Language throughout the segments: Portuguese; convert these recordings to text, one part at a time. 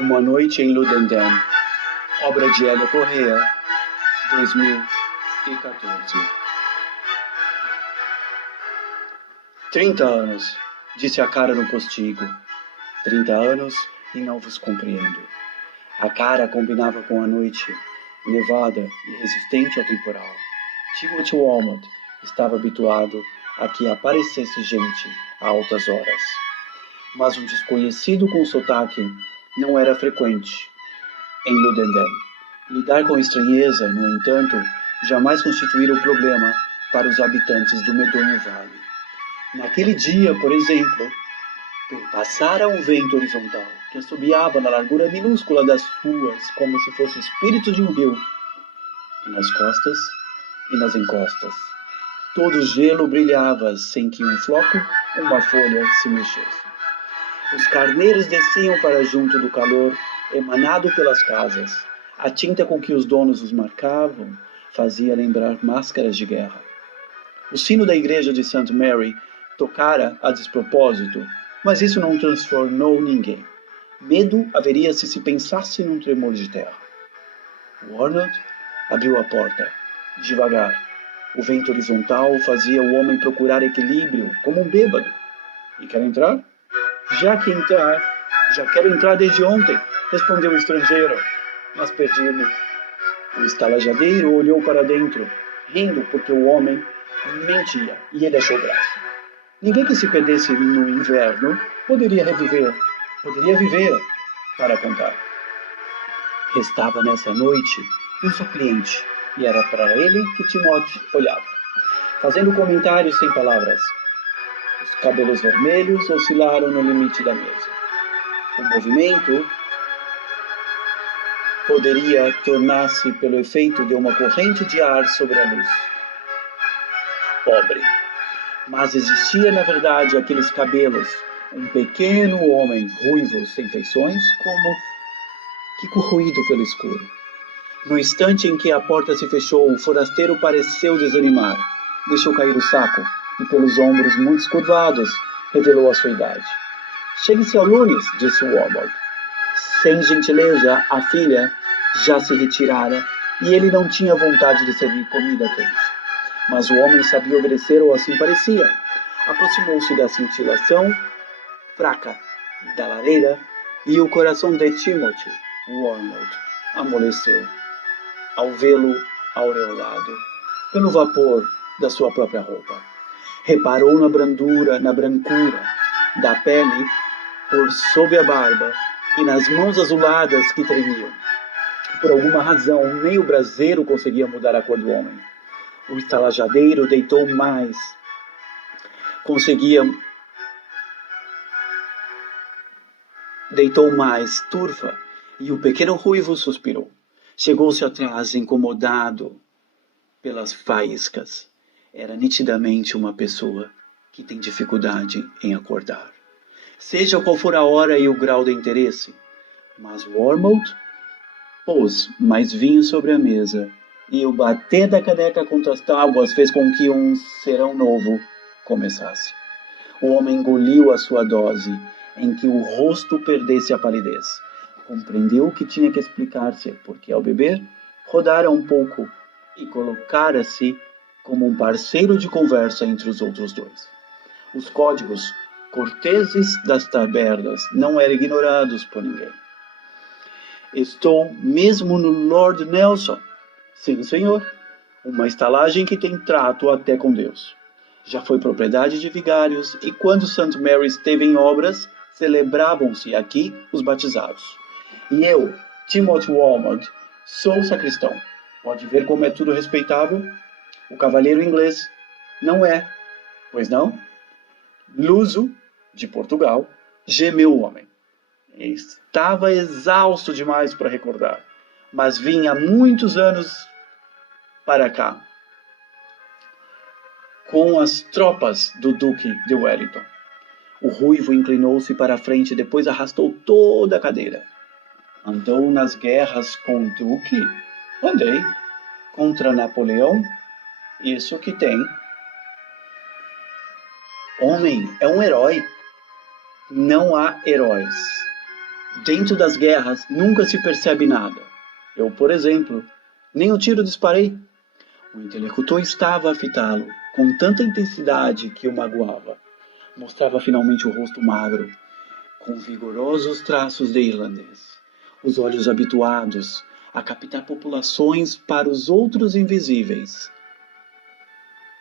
Uma Noite em Ludendam, obra de Hélia Correa, 2014. 30 anos, disse a cara no postigo. 30 anos e não vos compreendo. A cara combinava com a noite, nevada e resistente ao temporal. Timothy Walmart estava habituado a que aparecesse gente a altas horas. Mas um desconhecido com sotaque não era frequente em Ludendam. Lidar com estranheza, no entanto, jamais constituíra um problema para os habitantes do medonho vale. Naquele dia, por exemplo, passara um vento horizontal que assobiava na largura minúscula das ruas como se fosse o espírito de um rio. E nas costas e nas encostas, todo o gelo brilhava sem que um floco, uma folha se mexesse. Os carneiros desciam para junto do calor emanado pelas casas. A tinta com que os donos os marcavam fazia lembrar máscaras de guerra. O sino da igreja de St. Mary tocara a despropósito, mas isso não transtornou ninguém. Medo haveria se pensasse num tremor de terra. Warnold abriu a porta, devagar. O vento horizontal fazia o homem procurar equilíbrio, como um bêbado. E quer entrar? Já quero entrar desde ontem, respondeu o estrangeiro, mas perdi-me. O estalajadeiro olhou para dentro, rindo porque o homem mentia, e ele achou graça. Ninguém que se perdesse no inverno poderia viver para contar. Restava nessa noite um só cliente, e era para ele que Timóteo olhava, fazendo comentários sem palavras. Os cabelos vermelhos oscilaram no limite da mesa. O movimento poderia tornar-se pelo efeito de uma corrente de ar sobre a luz. Pobre. Mas existia, na verdade, aqueles cabelos, um pequeno homem ruivo sem feições, como que corroído pelo escuro. No instante em que a porta se fechou, o forasteiro pareceu desanimar. Deixou cair o saco e, pelos ombros muito escurvados, revelou a sua idade. Chegue-se ao lunes, disse o Warburg. Sem gentileza, a filha já se retirara e ele não tinha vontade de servir comida quente. Mas o homem sabia obedecer, ou assim parecia. Aproximou-se da cintilação fraca da lareira e o coração de Timothy Warnold amoleceu ao vê-lo aureolado pelo vapor da sua própria roupa. Reparou na brancura da pele por sob a barba e nas mãos azuladas que tremiam. Por alguma razão, nem o braseiro conseguia mudar a cor do homem. O estalajadeiro deitou mais turva, e o pequeno ruivo suspirou. Chegou-se atrás, incomodado pelas faíscas. Era nitidamente uma pessoa que tem dificuldade em acordar. Seja qual for a hora e o grau de interesse. Mas Warmold pôs mais vinho sobre a mesa, e o bater da caneca contra as tábuas fez com que um serão novo começasse. O homem engoliu a sua dose, em que o rosto perdesse a palidez. Compreendeu que tinha que explicar-se, porque ao beber, rodara um pouco e colocara-se como um parceiro de conversa entre os outros dois. Os códigos corteses das tabernas não eram ignorados por ninguém. Estou mesmo no Lord Nelson. Sim, senhor. Uma estalagem que tem trato até com Deus. Já foi propriedade de vigários, e quando St. Mary esteve em obras, celebravam-se aqui os batizados. E eu, Timothy Walmart, sou sacristão. Pode ver como é tudo respeitável? O cavalheiro inglês não é, pois não? Luso, de Portugal, gemeu o homem. Estava exausto demais para recordar, mas vinha há muitos anos para cá, com as tropas do Duque de Wellington. O ruivo inclinou-se para a frente e depois arrastou toda a cadeira. Andou nas guerras com o Duque? Andei. Contra Napoleão? Isso que tem. Homem é um herói. Não há heróis. Dentro das guerras nunca se percebe nada. Eu, por exemplo, nem o tiro disparei. O interlocutor estava a fitá-lo com tanta intensidade que o magoava. Mostrava finalmente o rosto magro, com vigorosos traços de irlandês. Os olhos habituados a captar populações para os outros invisíveis.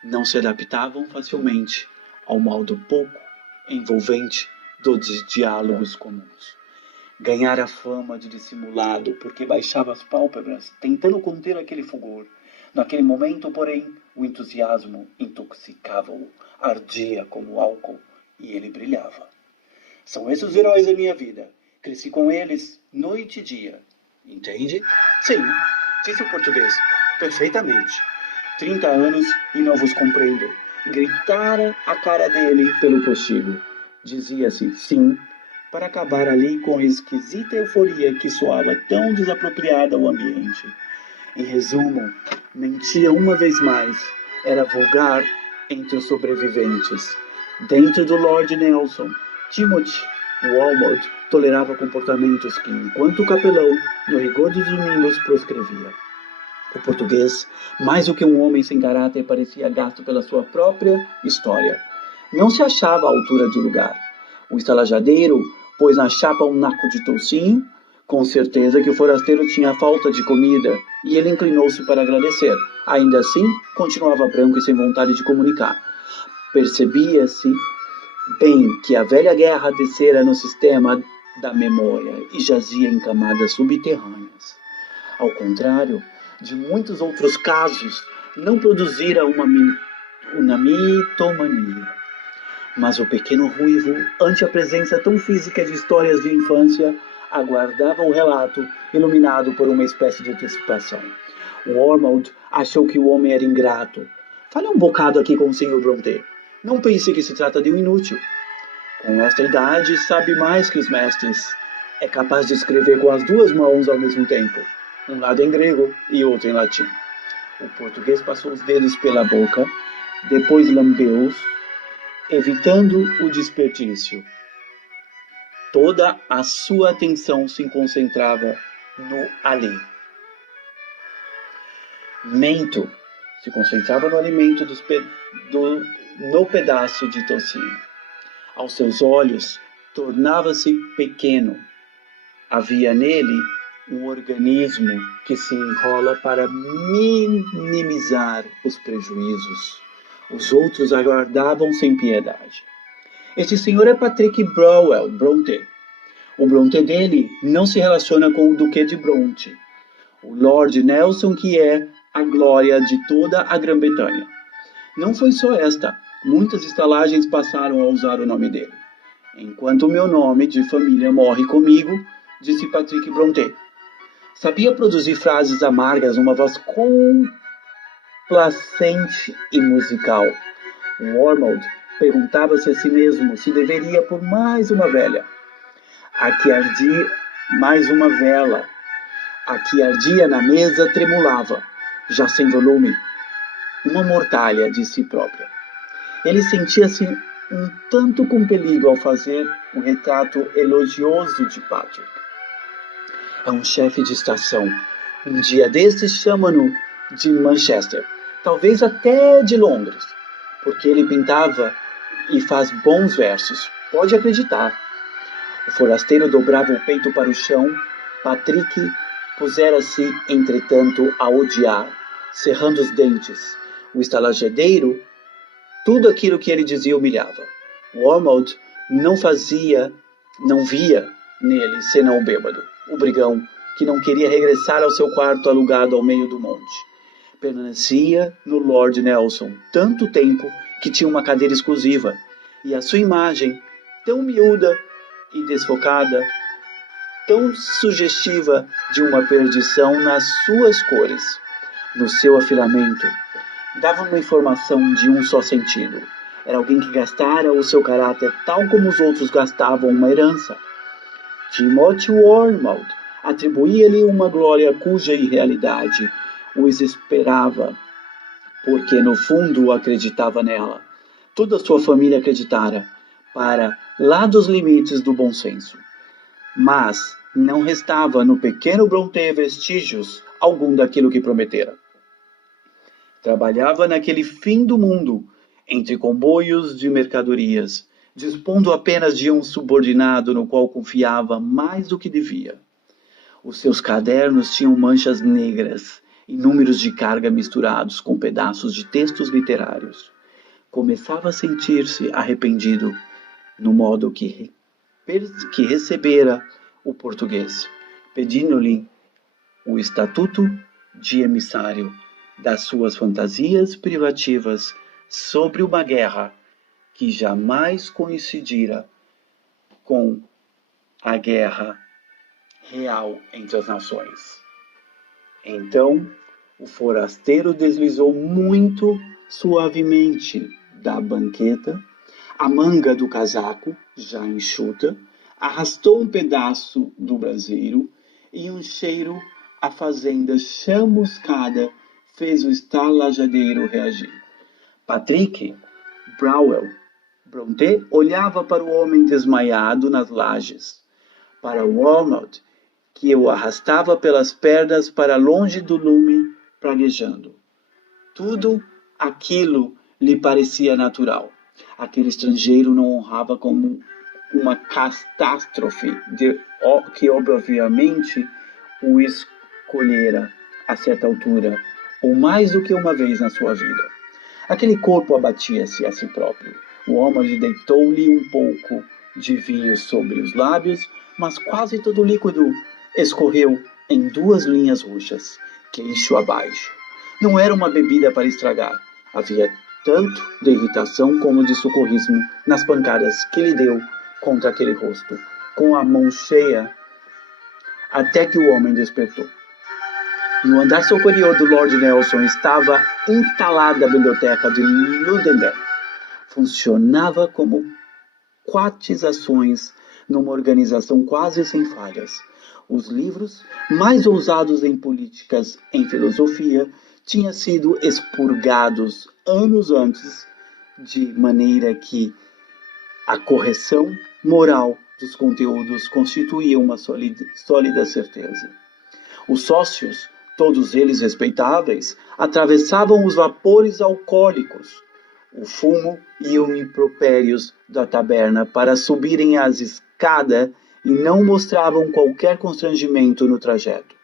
Não se adaptavam facilmente ao modo pouco envolvente dos diálogos comuns. Ganhara fama de dissimulado porque baixava as pálpebras, tentando conter aquele fulgor. Naquele momento, porém, o entusiasmo intoxicava-o, ardia como álcool, e ele brilhava. São esses os heróis da minha vida. Cresci com eles noite e dia. Entende? Sim, disse o português. Perfeitamente. 30 anos e não vos compreendo. Gritara a cara dele pelo postigo. Dizia-se sim, para acabar ali com a esquisita euforia que soava tão desapropriada ao ambiente. Em resumo, mentia uma vez mais. Era vulgar entre os sobreviventes. Dentro do Lord Nelson, Timothy Walmond tolerava comportamentos que, enquanto capelão, no rigor dos domingos, proscrevia. O português, mais do que um homem sem caráter, parecia gasto pela sua própria história. Não se achava à altura do lugar. O estalajadeiro pôs na chapa um naco de toucinho, com certeza que o forasteiro tinha falta de comida, e ele inclinou-se para agradecer. Ainda assim, continuava branco e sem vontade de comunicar. Percebia-se bem que a velha guerra descera no sistema da memória e jazia em camadas subterrâneas. Ao contrário de muitos outros casos, não produzira uma mitomania. Mas o pequeno ruivo, ante a presença tão física de histórias de infância, aguardava o relato, iluminado por uma espécie de antecipação. Wormald achou que o homem era ingrato. Fale um bocado aqui com o Sr. Brontë. Não pense que se trata de um inútil. Com esta idade, sabe mais que os mestres. É capaz de escrever com as duas mãos ao mesmo tempo, um lado em grego e outro em latim. O português passou os dedos pela boca, depois lambeu-os, evitando o desperdício. Toda a sua atenção se concentrava no ali. Mento se concentrava no alimento no pedaço de toucinho. Aos seus olhos, tornava-se pequeno. Havia nele um organismo que se enrola para minimizar os prejuízos. Os outros aguardavam sem piedade. Este senhor é Patrick Brontë. O Brontë dele não se relaciona com o Duque de Brontë, o Lord Nelson, que é a glória de toda a Grã-Bretanha. Não foi só esta. Muitas estalagens passaram a usar o nome dele. Enquanto o meu nome de família morre comigo, disse Patrick Brontë. Sabia produzir frases amargas numa voz complacente e musical. Wormald perguntava-se a si mesmo se deveria por mais uma velha. A que ardia mais uma vela. A que ardia na mesa tremulava, já sem volume, uma mortalha de si própria. Ele sentia-se um tanto compelido ao fazer um retrato elogioso de Patrick. É um chefe de estação. Um dia destes chama-no de Manchester, talvez até de Londres, porque ele pintava e faz bons versos. Pode acreditar. O forasteiro dobrava o peito para o chão. Patrick pusera-se, entretanto, a odiar, cerrando os dentes. O estalajadeiro, tudo aquilo que ele dizia humilhava. Wormald não via nele senão o bêbado, o brigão, que não queria regressar ao seu quarto alugado ao meio do monte. Permanecia no Lord Nelson tanto tempo que tinha uma cadeira exclusiva, e a sua imagem, tão miúda e desfocada, tão sugestiva de uma perdição nas suas cores, no seu afilamento, dava uma informação de um só sentido. Era alguém que gastara o seu caráter tal como os outros gastavam uma herança. Timothy Wormald atribuía-lhe uma glória cuja irrealidade o exasperava, porque no fundo acreditava nela. Toda a sua família acreditara, para lá dos limites do bom senso. Mas não restava no pequeno Brontë vestígios algum daquilo que prometera. Trabalhava naquele fim do mundo, entre comboios de mercadorias, dispondo apenas de um subordinado no qual confiava mais do que devia. Os seus cadernos tinham manchas negras e números de carga misturados com pedaços de textos literários. Começava a sentir-se arrependido no modo que recebera o português, pedindo-lhe o estatuto de emissário das suas fantasias privativas sobre uma guerra que jamais coincidira com a guerra real entre as nações. Então, o forasteiro deslizou muito suavemente da banqueta a manga do casaco, já enxuta, arrastou um pedaço do braseiro e um cheiro à fazenda chamuscada fez o estalajadeiro reagir. Patrick Brontë olhava para o homem desmaiado nas lajes, para Wormald, que o arrastava pelas pernas para longe do lume, praguejando. Tudo aquilo lhe parecia natural. Aquele estrangeiro não honrava como uma catástrofe que obviamente o escolhera a certa altura, ou mais do que uma vez na sua vida. Aquele corpo abatia-se a si próprio. O homem deitou-lhe um pouco de vinho sobre os lábios, mas quase todo o líquido escorreu em 2 linhas roxas, queixo abaixo. Não era uma bebida para estragar. Havia tanto de irritação como de socorrismo nas pancadas que lhe deu contra aquele rosto, com a mão cheia, até que o homem despertou. No andar superior do Lord Nelson estava instalada a biblioteca de Ludendam. Funcionava como coatizações numa organização quase sem falhas. Os livros, mais ousados em políticas, em filosofia, tinham sido expurgados anos antes, de maneira que a correção moral dos conteúdos constituía uma sólida certeza. Os sócios, todos eles respeitáveis, atravessavam os vapores alcoólicos, o fumo e os impropérios da taberna para subirem as escadas e não mostravam qualquer constrangimento no trajeto.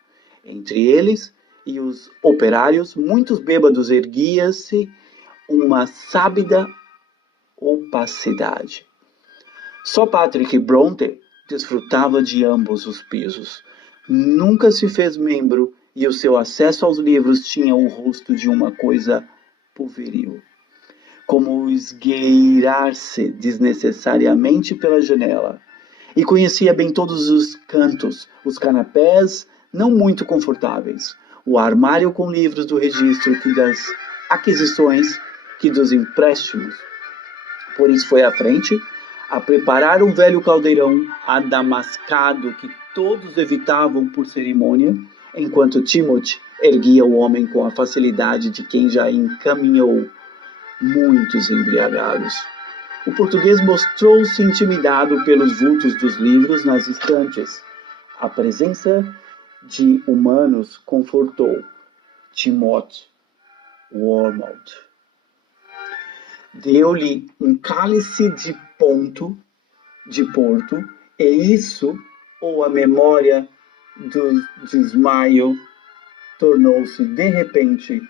Entre eles e os operários, muitos bêbados, erguia-se uma sábida opacidade. Só Patrick Brontë desfrutava de ambos os pisos. Nunca se fez membro e o seu acesso aos livros tinha o rosto de uma coisa pueril, como esgueirar-se desnecessariamente pela janela. E conhecia bem todos os cantos, os canapés não muito confortáveis, o armário com livros do registro que das aquisições, que dos empréstimos. Por isso foi à frente a preparar um velho caldeirão adamascado que todos evitavam por cerimônia, enquanto Timothy erguia o homem com a facilidade de quem já encaminhou muitos embriagados. O português mostrou-se intimidado pelos vultos dos livros nas estantes. A presença de humanos confortou Timothy Wormald. Deu-lhe um cálice de porto, e isso, ou a memória do desmaio, tornou-se de repente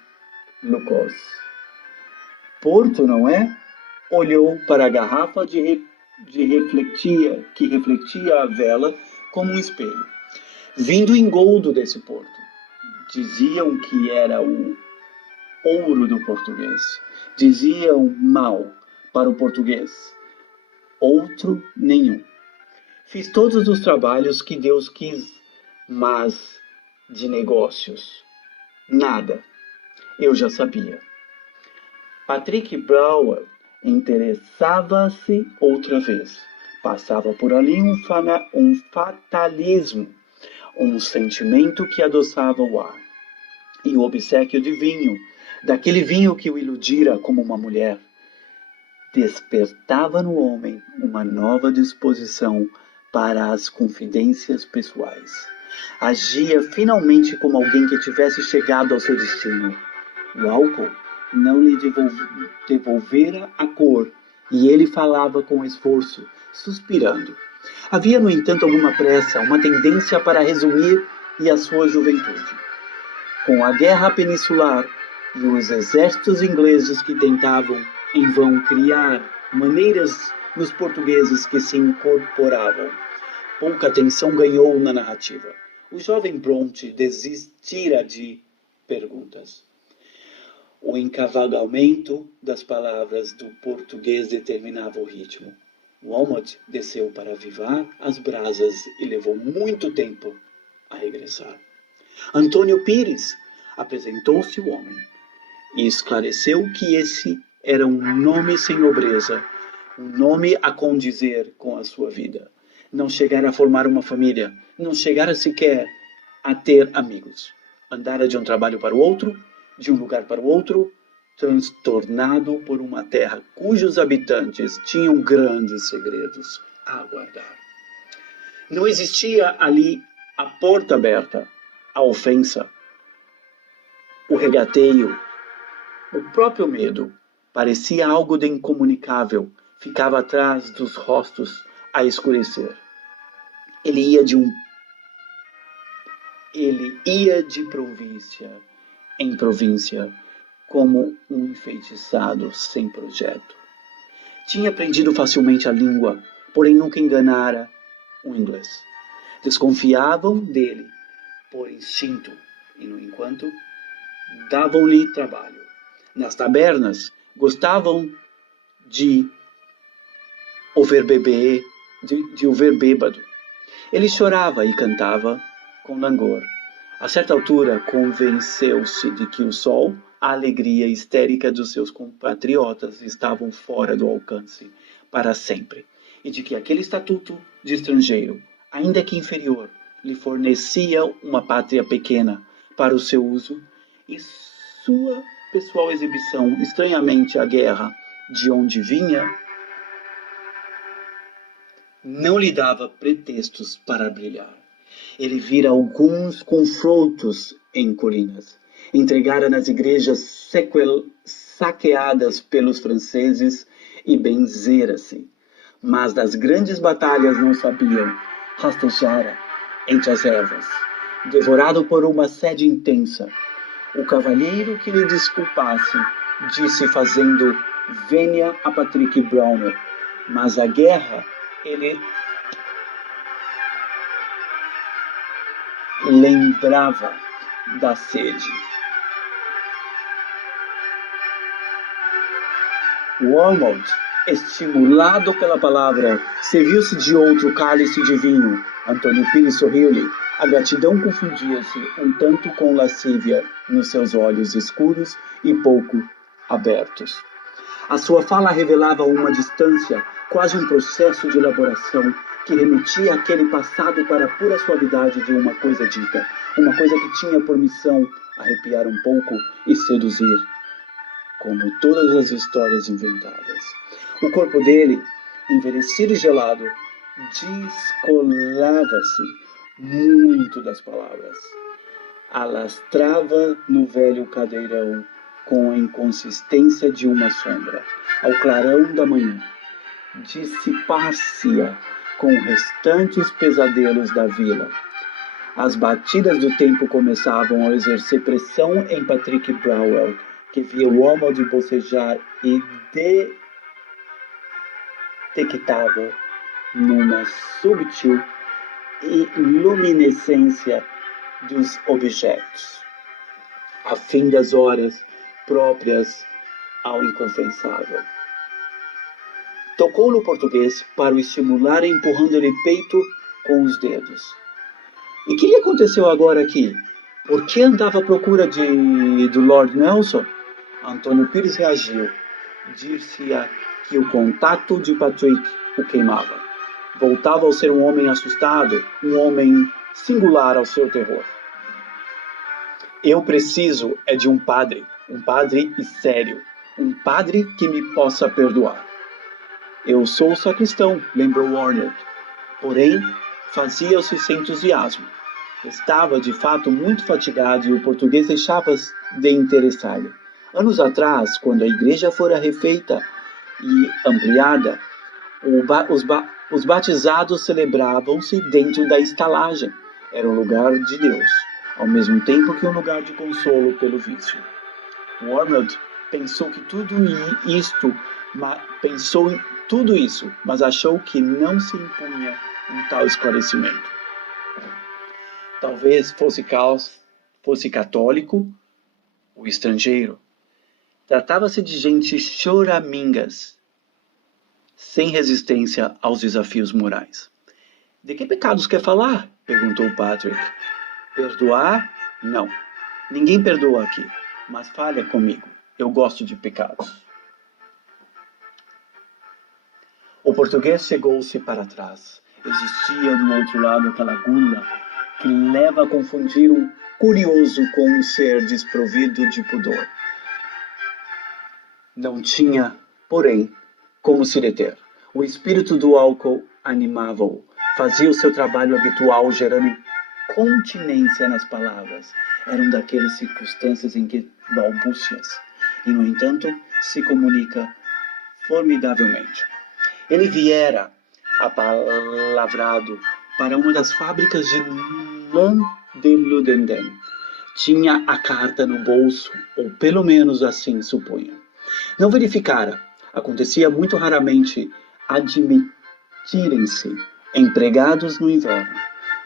lucos. Porto, não é? Olhou para a garrafa que refletia a vela como um espelho. Vindo engoldo desse porto. Diziam que era o ouro do português. Diziam mal para o português. Outro nenhum. Fiz todos os trabalhos que Deus quis, mas de negócios, nada. Eu já sabia. Patrick Brontë interessava-se outra vez. Passava por ali um fatalismo, um sentimento que adoçava o ar. E o obséquio de vinho, daquele vinho que o iludira como uma mulher, despertava no homem uma nova disposição para as confidências pessoais. Agia finalmente como alguém que tivesse chegado ao seu destino. O álcool não lhe devolvera a cor, e ele falava com esforço, suspirando. Havia, no entanto, alguma pressa, uma tendência para resumir e a sua juventude. Com a guerra peninsular e os exércitos ingleses que tentavam, em vão, criar maneiras nos portugueses que se incorporavam, pouca atenção ganhou na narrativa. O jovem Bronte desistira de perguntas. O encavalgamento das palavras do português determinava o ritmo. Walmot desceu para avivar as brasas e levou muito tempo a regressar. Antônio Pires, apresentou-se o homem, e esclareceu que esse era um nome sem nobreza, um nome a condizer com a sua vida. Não chegara a formar uma família, não chegara sequer a ter amigos. Andara de um trabalho para o outro, de um lugar para o outro, transtornado por uma terra cujos habitantes tinham grandes segredos a aguardar. Não existia ali a porta aberta, a ofensa, o regateio, o próprio medo. Parecia algo de incomunicável, ficava atrás dos rostos a escurecer. Ele ia de província em província, como um enfeitiçado sem projeto. Tinha aprendido facilmente a língua, porém nunca enganara o inglês. Desconfiavam dele por instinto e, no entanto, davam-lhe trabalho. Nas tabernas, gostavam de o ver bêbado. Ele chorava e cantava com langor. A certa altura, convenceu-se de que o sol, a alegria histérica dos seus compatriotas estavam fora do alcance para sempre, e de que aquele estatuto de estrangeiro, ainda que inferior, lhe fornecia uma pátria pequena para o seu uso, e sua pessoal exibição, estranhamente a guerra de onde vinha, não lhe dava pretextos para brilhar. Ele vira alguns confrontos em colinas, entregara nas igrejas saqueadas pelos franceses e benzera-se, mas das grandes batalhas não sabiam, rastejara entre as ervas, devorado por uma sede intensa. O cavalheiro que lhe desculpasse, disse fazendo vênia a Patrick Brownell, mas a guerra ele lembrava da sede. Walmot, estimulado pela palavra, serviu-se de outro cálice de vinho. Antônio Pires sorriu-lhe. A gratidão confundia-se um tanto com lascívia nos seus olhos escuros e pouco abertos. A sua fala revelava uma distância, quase um processo de elaboração, que remetia àquele passado para a pura suavidade de uma coisa dita, uma coisa que tinha por missão arrepiar um pouco e seduzir, como todas as histórias inventadas. O corpo dele, envelhecido e gelado, descolava-se muito das palavras. Alastrava no velho cadeirão com a inconsistência de uma sombra. Ao clarão da manhã, dissipar-se-ia com restantes pesadelos da vila. As batidas do tempo começavam a exercer pressão em Patrick Brownell, que via o Walmot bocejar e detectava numa súbita luminescência dos objetos, a fim das horas próprias ao inconfessável. Tocou no português para o estimular, empurrando-lhe peito com os dedos. E que lhe aconteceu agora aqui? Por que andava à procura do Lord Nelson? Antônio Pires reagiu. Dir-se-á que o contato de Patrick o queimava. Voltava a ser um homem assustado, um homem singular ao seu terror. Eu preciso é de um padre e sério, um padre que me possa perdoar. Eu sou sacristão, lembrou Warner. Porém, fazia-se sem entusiasmo. Estava, de fato, muito fatigado e o português deixava de interessar-lhe. Anos atrás, quando a igreja fora refeita e ampliada, os batizados celebravam-se dentro da estalagem. Era um lugar de Deus, ao mesmo tempo que um lugar de consolo pelo vício. Wormwood pensou em tudo isso, mas achou que não se impunha um tal esclarecimento. Talvez fosse católico ou estrangeiro. Tratava-se de gente choramingas, sem resistência aos desafios morais. De que pecados quer falar? Perguntou Patrick. Perdoar? Não. Ninguém perdoa aqui, mas falha comigo. Eu gosto de pecados. O português chegou-se para trás. Existia do outro lado aquela gula que leva a confundir um curioso com um ser desprovido de pudor. Não tinha, porém, como se deter. O espírito do álcool animava-o. Fazia o seu trabalho habitual, gerando continência nas palavras. Eram daquelas circunstâncias em que balbúcias, e, no entanto, se comunica formidavelmente. Ele viera apalavrado para uma das fábricas de lã de Ludenden. Tinha a carta no bolso, ou pelo menos assim supunha. Não verificara. Acontecia muito raramente admitirem-se empregados no inverno,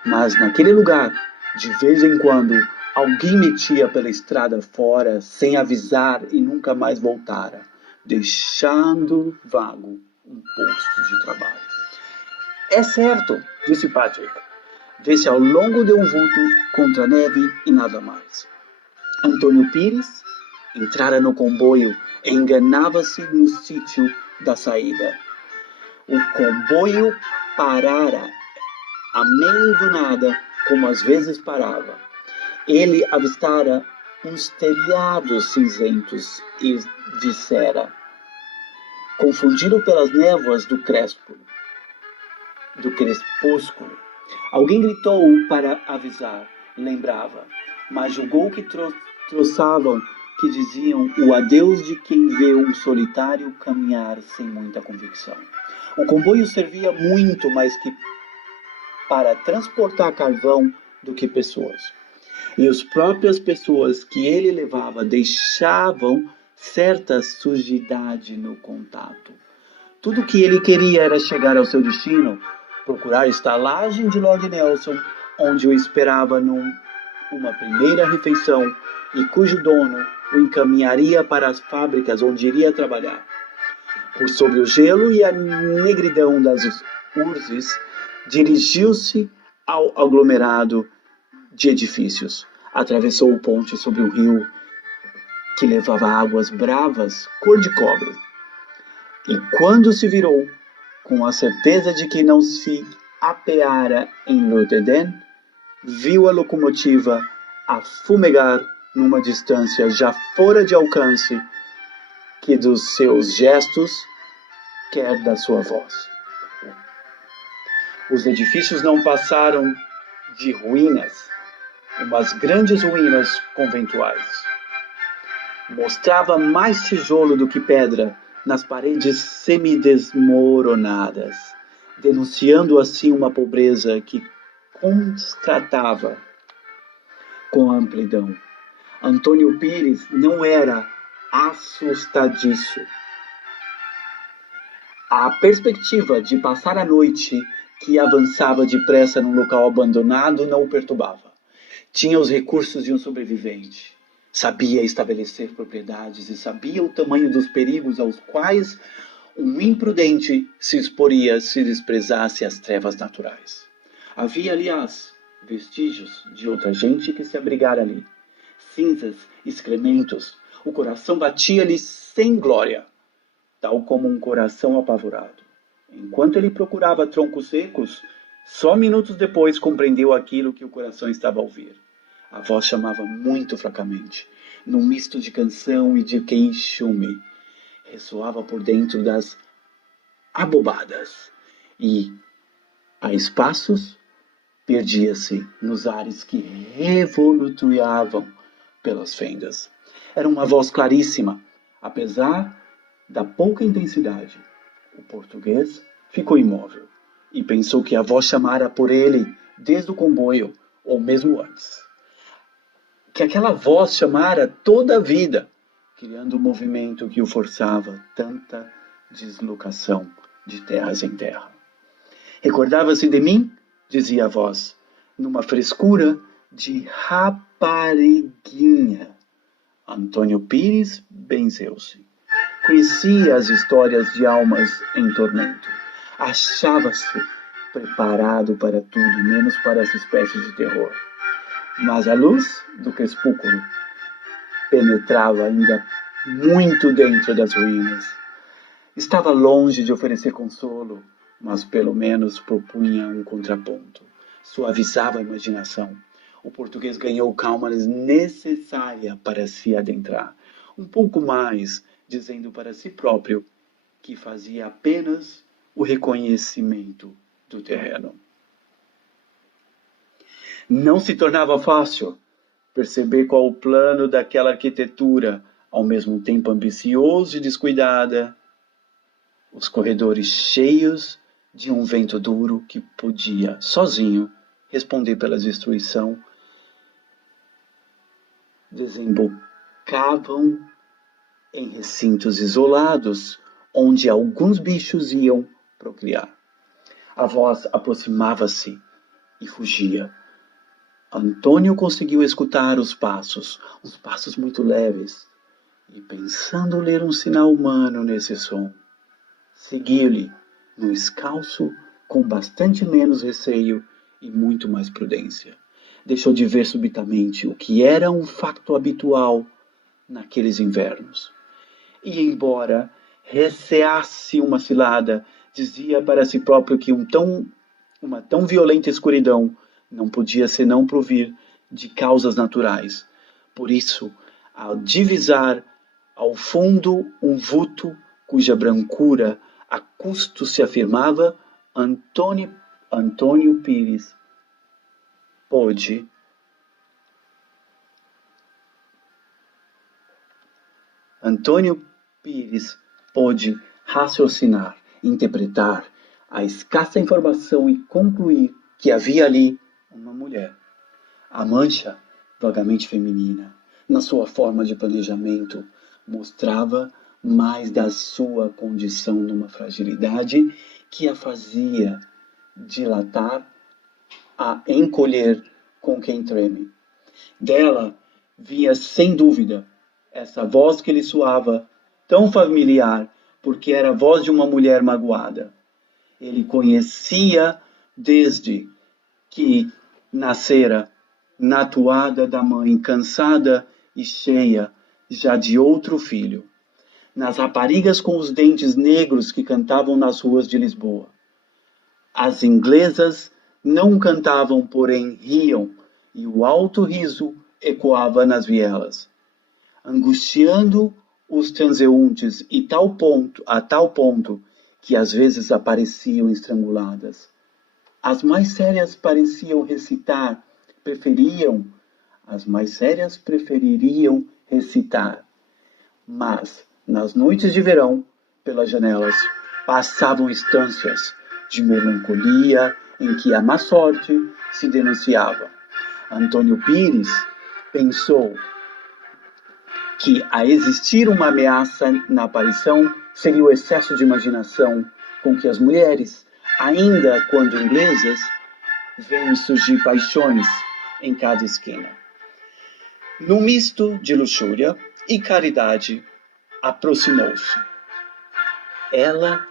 mas naquele lugar, de vez em quando, alguém metia pela estrada fora sem avisar e nunca mais voltara, deixando vago um posto de trabalho. É certo, disse Patrick. Vê-se ao longo de um vulto contra a neve e nada mais. Antônio Pires entrara no comboio e enganava-se no sítio da saída. O comboio parara a meio do nada, como às vezes parava. Ele avistara uns telhados cinzentos e dissera, confundido pelas névoas do crepúsculo. Alguém gritou para avisar, lembrava, mas julgou que troçavam que diziam o adeus de quem vê um solitário caminhar sem muita convicção. O comboio servia muito mais que para transportar carvão do que pessoas. E as próprias pessoas que ele levava deixavam certa sujidade no contato. Tudo o que ele queria era chegar ao seu destino, procurar a estalagem de Lord Nelson, onde o esperava numa primeira refeição e cujo dono o encaminharia para as fábricas onde iria trabalhar. Por sobre o gelo e a negridão das urzes, dirigiu-se ao aglomerado de edifícios. Atravessou o ponte sobre o rio que levava águas bravas, cor de cobre. E quando se virou, com a certeza de que não se apeara em Ludenden, viu a locomotiva a fumegar numa distância já fora de alcance, que dos seus gestos, quer da sua voz. Os edifícios não passaram de ruínas, umas grandes ruínas conventuais. Mostrava mais tijolo do que pedra nas paredes semidesmoronadas, denunciando assim uma pobreza que contrastava com a amplidão. Antônio Pires não era assustadiço. A perspectiva de passar a noite que avançava depressa num local abandonado não o perturbava. Tinha os recursos de um sobrevivente. Sabia estabelecer propriedades e sabia o tamanho dos perigos aos quais um imprudente se exporia se desprezasse as trevas naturais. Havia, aliás, vestígios de outra gente que se abrigara ali. Cinzas, excrementos, o coração batia-lhe sem glória, tal como um coração apavorado. Enquanto ele procurava troncos secos, só minutos depois compreendeu aquilo que o coração estava a ouvir. A voz chamava muito fracamente, num misto de canção e de queixume. Ressoava por dentro das abobadas e A espaços, perdia-se nos ares que revoloteavam pelas fendas. Era uma voz claríssima, apesar da pouca intensidade. O português ficou imóvel e pensou que a voz chamara por ele desde o comboio, ou mesmo antes. Que aquela voz chamara toda a vida, criando um movimento que o forçava tanta deslocação de terras em terra. Recordava-se de mim? Dizia a voz, numa frescura de rapariguinha. Antônio Pires benzeu-se. Conhecia as histórias de almas em tormento. Achava-se preparado para tudo, menos para essa espécie de terror. Mas a luz do crepúsculo penetrava ainda muito dentro das ruínas. Estava longe de oferecer consolo, mas pelo menos propunha um contraponto. Suavizava a imaginação. O português ganhou calma necessária para se adentrar. Um pouco mais, dizendo para si próprio que fazia apenas o reconhecimento do terreno. Não se tornava fácil perceber qual o plano daquela arquitetura, ao mesmo tempo ambicioso e descuidada. Os corredores cheios de um vento duro que podia, sozinho, responder pela destruição, desembocavam em recintos isolados, onde alguns bichos iam procriar. A voz aproximava-se e fugia. Antônio conseguiu escutar os passos, uns passos muito leves, e pensando ler um sinal humano nesse som, seguiu-lhe no escalço com bastante menos receio e muito mais prudência. Deixou de ver subitamente o que era um facto habitual naqueles invernos. E embora receasse uma cilada, dizia para si próprio que uma tão violenta escuridão não podia senão provir de causas naturais. Por isso, ao divisar ao fundo um vulto cuja brancura a custo se afirmava, Antônio Pires pôde raciocinar, interpretar a escassa informação e concluir que havia ali uma mulher. A mancha, vagamente feminina, na sua forma de planejamento, mostrava mais da sua condição numa fragilidade que a fazia dilatar a encolher com quem treme. Dela via sem dúvida essa voz que lhe soava tão familiar, porque era a voz de uma mulher magoada. Ele conhecia desde que nascera na toada da mãe, cansada e cheia já de outro filho, nas raparigas com os dentes negros que cantavam nas ruas de Lisboa. As inglesas não cantavam, porém riam, e o alto riso ecoava nas vielas, angustiando os transeuntes a tal ponto que às vezes apareciam estranguladas. As mais sérias prefeririam recitar, mas nas noites de verão, pelas janelas, passavam instâncias de melancolia em que a má sorte se denunciava. Antônio Pires pensou que a existir uma ameaça na aparição seria o excesso de imaginação com que as mulheres, ainda quando inglesas, veem surgir paixões em cada esquina. Num misto de luxúria e caridade, aproximou-se. Ela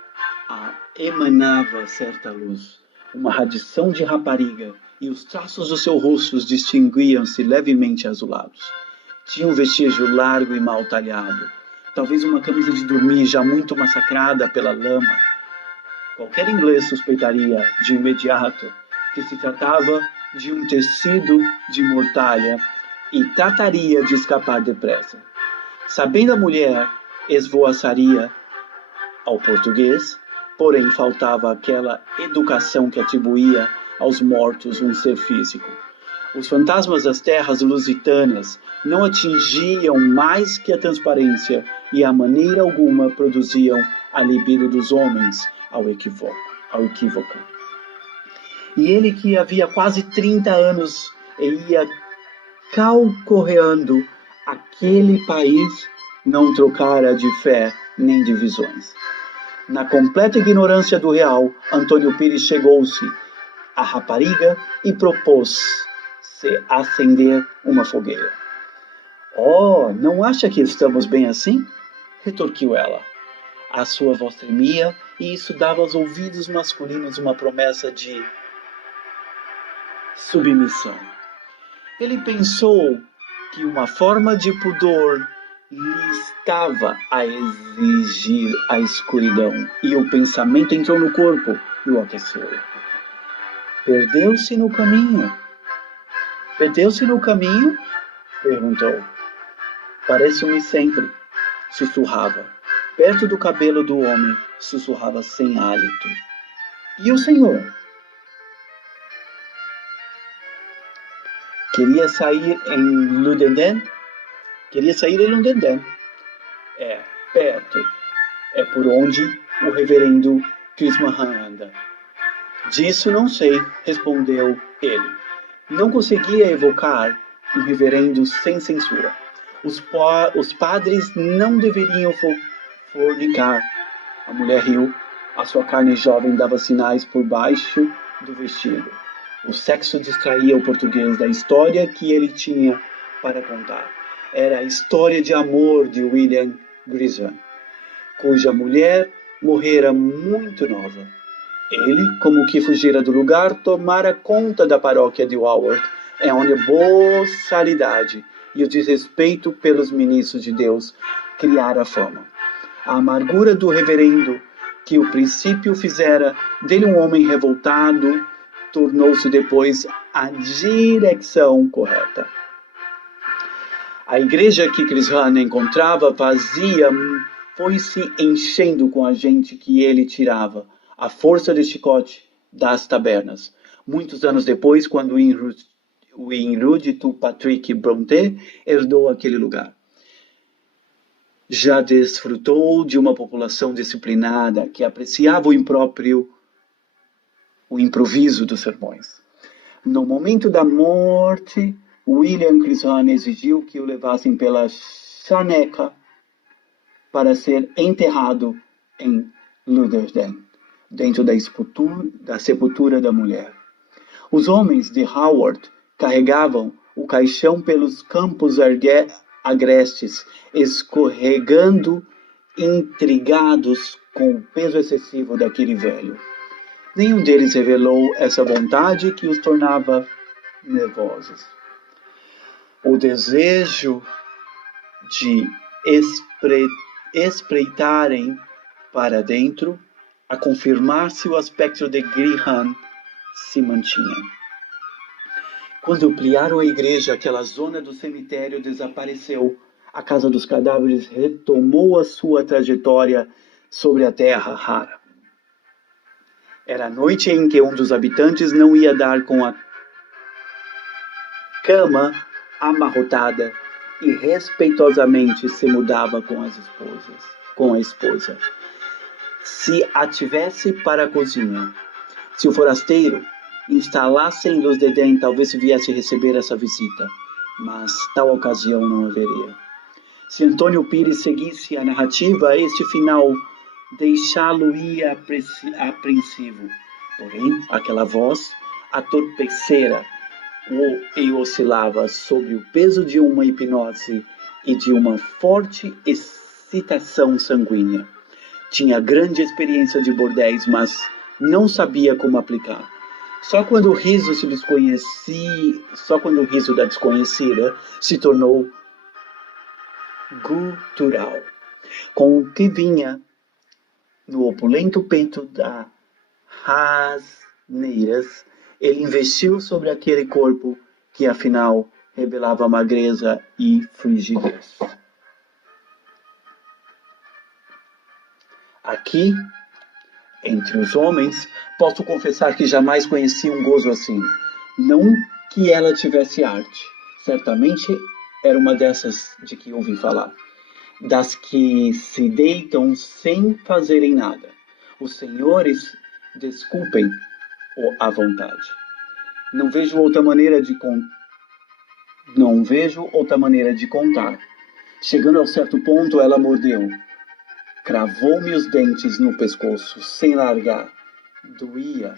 emanava certa luz, uma radiação de rapariga, e os traços do seu rosto distinguiam-se levemente azulados. Tinha um vestígio largo e mal talhado, talvez uma camisa de dormir já muito massacrada pela lama. Qualquer inglês suspeitaria de imediato que se tratava de um tecido de mortalha e trataria de escapar depressa. Sabendo a mulher, esvoaçaria ao português Porém, faltava aquela educação que atribuía aos mortos um ser físico. Os fantasmas das terras lusitanas não atingiam mais que a transparência e a maneira alguma produziam a libido dos homens ao equívoco. E ele que havia quase 30 anos e ia calcorreando aquele país, não trocara de fé nem de visões. Na completa ignorância do real, Antônio Pires chegou-se à rapariga e propôs-se acender uma fogueira. Oh, não acha que estamos bem assim? Retorquiu ela. A sua voz tremia e isso dava aos ouvidos masculinos uma promessa de submissão. Ele pensou que uma forma de pudor lhe estava a exigir a escuridão, e o pensamento entrou no corpo e o aqueceu. Perdeu-se no caminho? Perdeu-se no caminho? Perguntou. Parece-me sempre, sussurrava. Perto do cabelo do homem, sussurrava sem hálito. E o senhor? Queria sair em Ludenden? Queria sair em Ludenden. É, perto. É por onde o reverendo Crismahan anda. Disso não sei, respondeu ele. Não conseguia evocar um reverendo sem censura. Os padres não deveriam fornicar. A mulher riu. A sua carne jovem dava sinais por baixo do vestido. O sexo distraía o português da história que ele tinha para contar. Era a história de amor de William Grisham, cuja mulher morrera muito nova. Ele, como que fugira do lugar, tomara conta da paróquia de Walworth, onde a boçalidade e o desrespeito pelos ministros de Deus criara fama. A amargura do reverendo, que o princípio fizera dele um homem revoltado, tornou-se depois a direção correta. A igreja que Crismahan encontrava vazia foi-se enchendo com a gente que ele tirava, à força de chicote, das tabernas. Muitos anos depois, quando o erudito Patrick Brontë herdou aquele lugar. Já desfrutou de uma população disciplinada que apreciava o improviso dos sermões. No momento da morte, William Crismahan exigiu que o levassem pela chaneca para ser enterrado em Ludenden, dentro da sepultura da mulher. Os homens de Howard carregavam o caixão pelos campos agrestes, escorregando, intrigados com o peso excessivo daquele velho. Nenhum deles revelou essa vontade que os tornava nervosos. O desejo de espreitarem para dentro, a confirmar se o aspecto de Grisham se mantinha. Quando ampliaram a igreja, aquela zona do cemitério desapareceu. A casa dos cadáveres retomou a sua trajetória sobre a terra rara. Era a noite em que um dos habitantes não ia dar com a cama amarrotada e respeitosamente se mudava com a esposa. Se a tivesse para a cozinha. Se o forasteiro instalasse em Ludenden, talvez viesse receber essa visita, mas tal ocasião não haveria. Se Antônio Pires seguisse a narrativa, este final deixá-lo-ia apreensivo. Porém, aquela voz atorpecera e oscilava sob o peso de uma hipnose e de uma forte excitação sanguínea. Tinha grande experiência de bordéis, mas não sabia como aplicar. Só quando o riso da desconhecida se tornou gutural, com o que vinha no opulento peito das rasneiras, ele investiu sobre aquele corpo que afinal revelava magreza e frigidez. Aqui Entre os homens, posso confessar que jamais conheci um gozo assim. Não que ela tivesse arte. Certamente era uma dessas de que ouvi falar. Das que se deitam sem fazerem nada. Os senhores desculpem-o à vontade. Não vejo outra maneira de contar. Chegando a certo ponto, ela mordeu. Cravou-me os dentes no pescoço, sem largar. Doía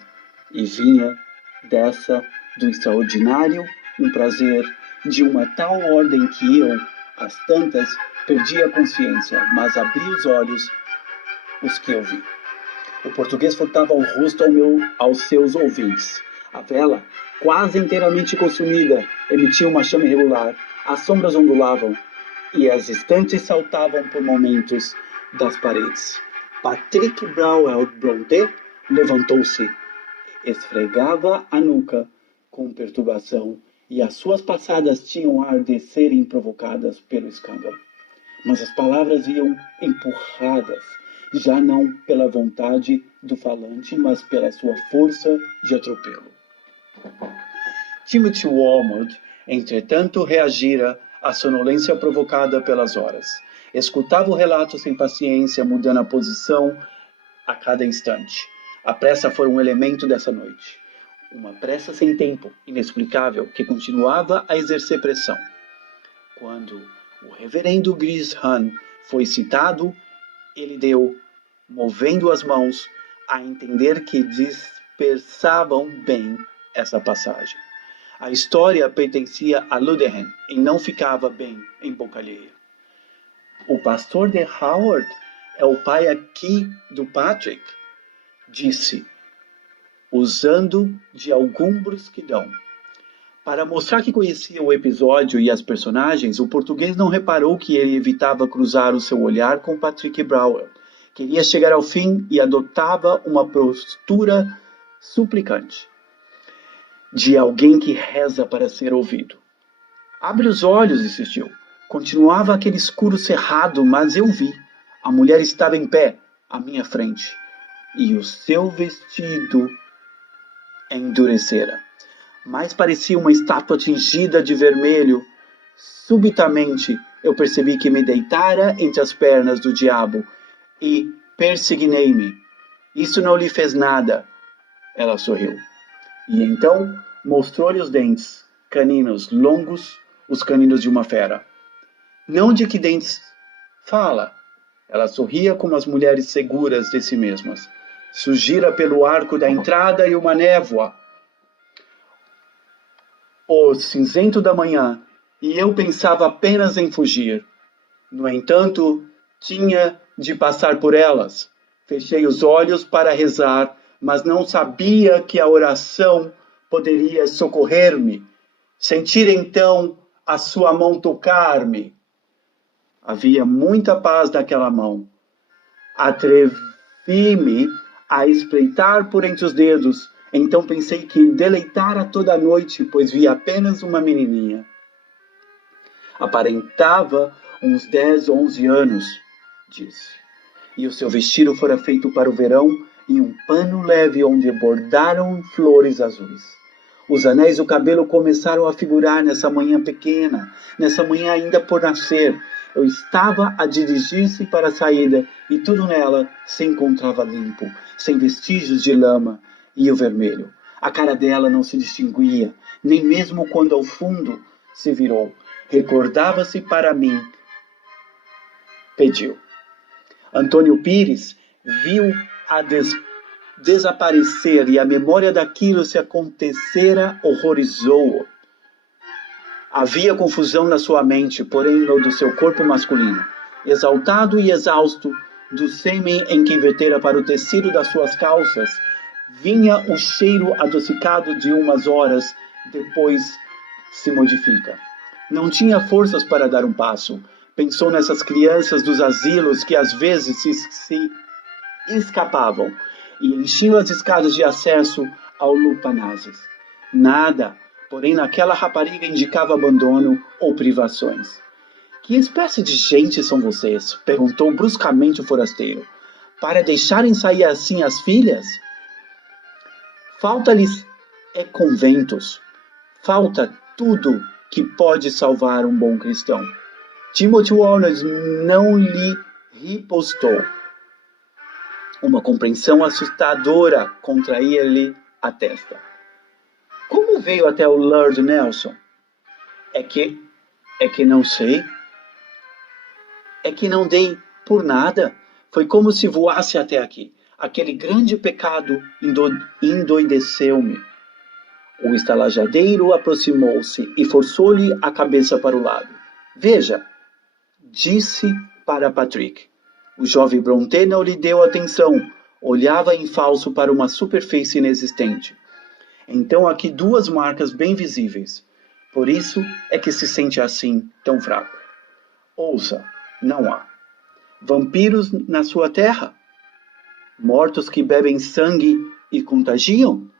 e vinha dessa do extraordinário um prazer de uma tal ordem que eu, às tantas, perdi a consciência, mas abri os olhos, os que eu vi. O português furtava o rosto aos seus ouvintes. A vela, quase inteiramente consumida, emitia uma chama irregular. As sombras ondulavam e as estantes saltavam por momentos das paredes. Patrick Brontë levantou-se, esfregava a nuca com perturbação e as suas passadas tinham ar de serem provocadas pelo escândalo. Mas as palavras iam empurradas, já não pela vontade do falante, mas pela sua força de atropelo. Timothy Wormwood, entretanto, reagira à sonolência provocada pelas horas. Escutava o relato sem paciência, mudando a posição a cada instante. A pressa foi um elemento dessa noite. Uma pressa sem tempo, inexplicável, que continuava a exercer pressão. Quando o reverendo Grisham foi citado, ele deu, movendo as mãos, a entender que dispersavam bem essa passagem. A história pertencia a Ludenham e não ficava bem em boca alheia. O pastor de Howard é o pai aqui do Patrick, disse, usando de algum brusquidão. Para mostrar que conhecia o episódio e as personagens, o português não reparou que ele evitava cruzar o seu olhar com Patrick Brower. Queria chegar ao fim e adotava uma postura suplicante, de alguém que reza para ser ouvido. Abre os olhos, insistiu. Continuava aquele escuro cerrado, mas eu vi. A mulher estava em pé, à minha frente, e o seu vestido endurecera. Mas parecia uma estátua tingida de vermelho. Subitamente, eu percebi que me deitara entre as pernas do diabo e persignei-me. Isso não lhe fez nada. Ela sorriu. E então mostrou-lhe os dentes, caninos longos, os caninos de uma fera. Não de que dentes fala. Ela sorria como as mulheres seguras de si mesmas. Surgira pelo arco da entrada e uma névoa. O cinzento da manhã, e eu pensava apenas em fugir. No entanto, tinha de passar por elas. Fechei os olhos para rezar, mas não sabia que a oração poderia socorrer-me. Sentir então a sua mão tocar-me. Havia muita paz naquela mão. Atrevi-me a espreitar por entre os dedos. Então pensei que deleitara toda a noite, pois via apenas uma menininha. Aparentava uns 10 ou 11 anos, disse. E o seu vestido fora feito para o verão em um pano leve onde bordaram flores azuis. Os anéis do cabelo começaram a figurar nessa manhã pequena, nessa manhã ainda por nascer. Eu estava a dirigir-se para a saída e tudo nela se encontrava limpo, sem vestígios de lama e o vermelho. A cara dela não se distinguia, nem mesmo quando ao fundo se virou. Recordava-se para mim. Pediu. Antônio Pires viu-a desaparecer e a memória daquilo se acontecera horrorizou-o. Havia confusão na sua mente, porém no do seu corpo masculino. Exaltado e exausto do sêmen em que vertera para o tecido das suas calças, vinha o cheiro adocicado de umas horas depois se modifica. Não tinha forças para dar um passo. Pensou nessas crianças dos asilos que às vezes se escapavam e enchiam as escadas de acesso ao Lupanazes. Nada, porém naquela rapariga indicava abandono ou privações. Que espécie de gente são vocês? Perguntou bruscamente o forasteiro. para deixarem sair assim as filhas? Falta-lhes conventos, falta tudo que pode salvar um bom cristão. Timothy Warner não lhe ripostou. Uma compreensão assustadora contraía-lhe a testa. Como veio até o Lord Nelson? É que não sei. É que não dei por nada. Foi como se voasse até aqui. Aquele grande pecado endoideceu-me. O estalajadeiro aproximou-se e forçou-lhe a cabeça para o lado. Veja, disse para Patrick. O jovem Brontë não lhe deu atenção. Olhava em falso para uma superfície inexistente. Então aqui duas marcas bem visíveis. Por isso é que se sente assim, tão fraco. Ouça, não há. Vampiros na sua terra? Mortos que bebem sangue e contagiam?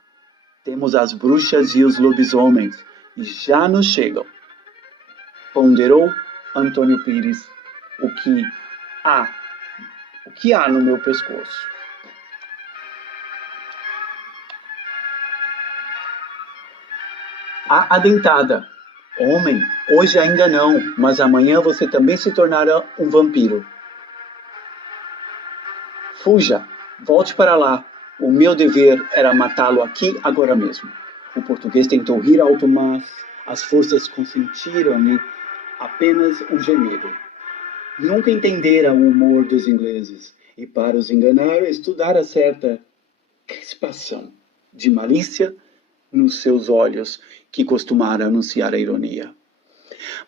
Temos as bruxas e os lobisomens, e já nos chegam. Ponderou Antônio Pires. O que há no meu pescoço? A adentada. Homem, hoje ainda não, mas amanhã você também se tornará um vampiro. Fuja, volte para lá. O meu dever era matá-lo aqui, agora mesmo. O português tentou rir alto, mas as forças consentiram-lhe apenas um gemido. Nunca entendera o humor dos ingleses, e para os enganar, estudara certa crispação de malícia nos seus olhos, que costumara anunciar a ironia.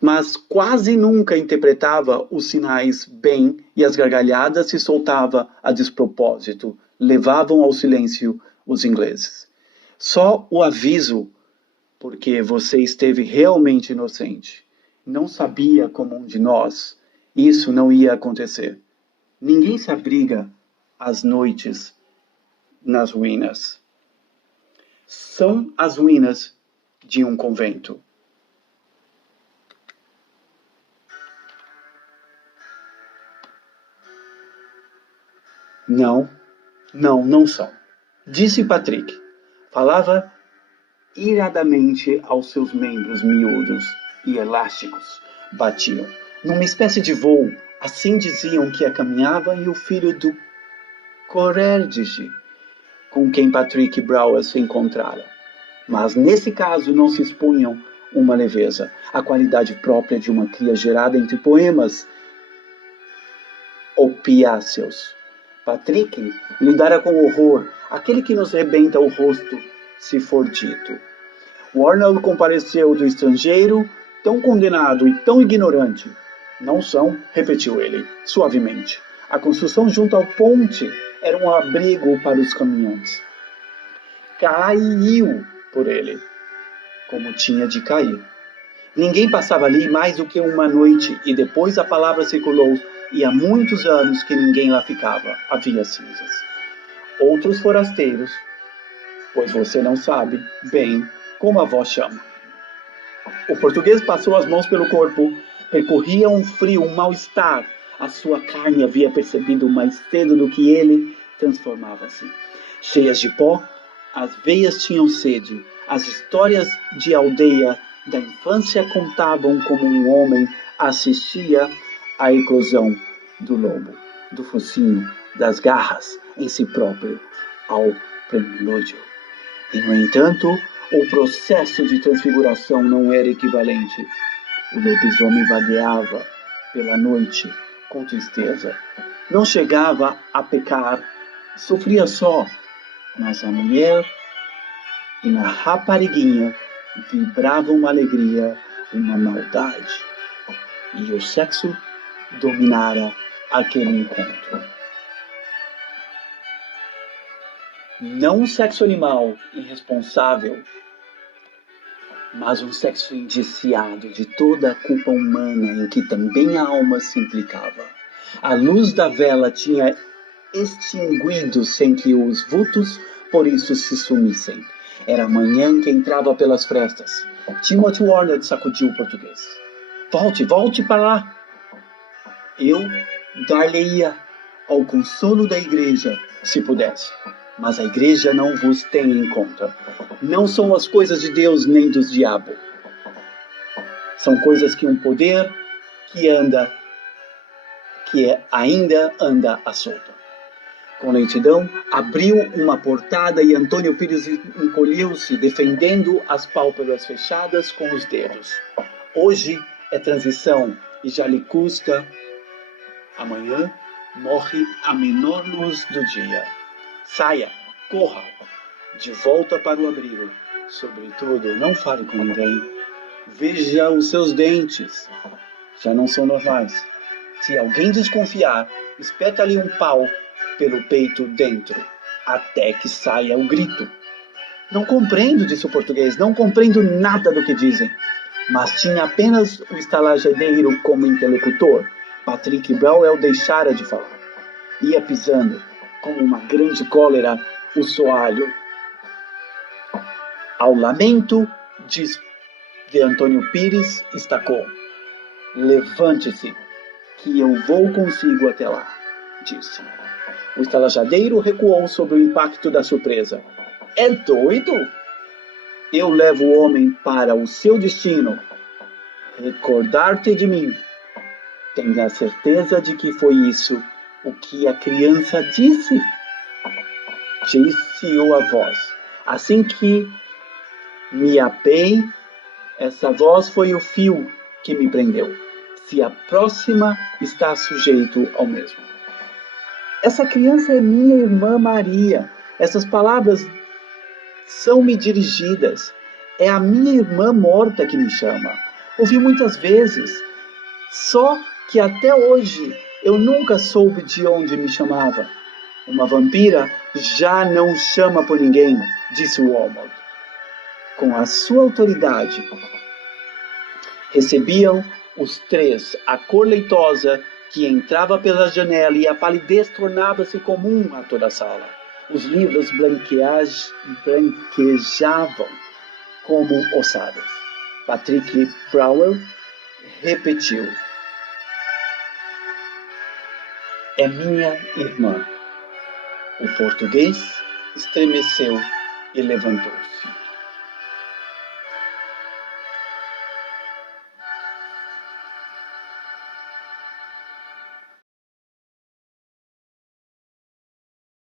Mas quase nunca interpretava os sinais bem e as gargalhadas se soltava a despropósito, levavam ao silêncio os ingleses. Só o aviso, porque você esteve realmente inocente. Não sabia como um de nós, isso não ia acontecer. Ninguém se abriga às noites nas ruínas. São as ruínas de um convento. Não são. Disse Patrick. Falava iradamente aos seus membros miúdos e elásticos. Batiam. Numa espécie de voo, assim diziam que a caminhava e o filho do Coleridge, com quem Patrick Brower se encontrara. Mas nesse caso não se expunham uma leveza, a qualidade própria de uma cria gerada entre poemas opiáceos. Patrick lidara com horror, aquele que nos rebenta o rosto, se for dito. Warner compareceu do estrangeiro, tão condenado e tão ignorante. Não são, repetiu ele, suavemente. A construção junto ao ponte era um abrigo para os caminhantes. Caiu por ele, como tinha de cair. Ninguém passava ali mais do que uma noite, e depois a palavra circulou, e há muitos anos que ninguém lá ficava, havia cinzas. Outros forasteiros, pois você não sabe bem como a avó chama. O português passou as mãos pelo corpo, percorria um frio, um mal-estar. A sua carne havia percebido mais cedo do que ele, transformava-se. Cheias de pó, as veias tinham sede. As histórias de aldeia da infância contavam como um homem assistia à eclosão do lobo, do focinho, das garras em si próprio, ao prelúdio. E, no entanto, o processo de transfiguração não era equivalente. O lobisomem vagueava pela noite com tristeza. Não chegava a pecar, sofria só, mas a mulher e na rapariguinha vibrava uma alegria, uma maldade. E o sexo dominara aquele encontro. Não um sexo animal irresponsável, mas um sexo indiciado de toda a culpa humana em que também a alma se implicava. A luz da vela tinha extinguido sem que os vultos por isso se sumissem. Era a manhã que entrava pelas frestas. Timothy Warner sacudiu o português. Volte para lá. Eu dar-lhe-ia ao consolo da igreja, se pudesse. Mas a igreja não vos tem em conta. Não são as coisas de Deus nem dos diabos. São coisas que um poder que ainda anda à solta. Com lentidão, abriu uma portada e Antônio Pires encolheu-se, defendendo as pálpebras fechadas com os dedos. Hoje é transição e já lhe custa. Amanhã morre a menor luz do dia. Saia, corra, de volta para o abrigo. Sobretudo, não fale com ninguém. Veja os seus dentes. Já não são normais. Se alguém desconfiar, espeta-lhe um pau pelo peito dentro, até que saia o grito. Não compreendo, disse o português, não compreendo nada do que dizem. Mas tinha apenas o estalajadeiro como interlocutor. Patrick Brauer deixara de falar. Ia pisando, como uma grande cólera, o soalho. Ao lamento de Antônio Pires, estacou. Levante-se, que eu vou consigo até lá, disse. O estalajadeiro recuou sob o impacto da surpresa. É doido? Eu levo o homem para o seu destino. Recordar-te de mim. Tenha certeza de que foi isso o que a criança disse? Disse-o a voz. Assim que me apei, essa voz foi o fio que me prendeu. Se a próxima está sujeito ao mesmo. Essa criança é minha irmã Maria. Essas palavras são-me dirigidas. É a minha irmã morta que me chama. Ouvi muitas vezes. Só que até hoje eu nunca soube de onde me chamava. Uma vampira já não chama por ninguém, disse o Walmart. Com a sua autoridade, recebiam os três a cor leitosa que entrava pela janela e a palidez tornava-se comum a toda a sala. Os livros branquejavam como ossadas. Patrick Brauer repetiu. É minha irmã. O português estremeceu e levantou-se.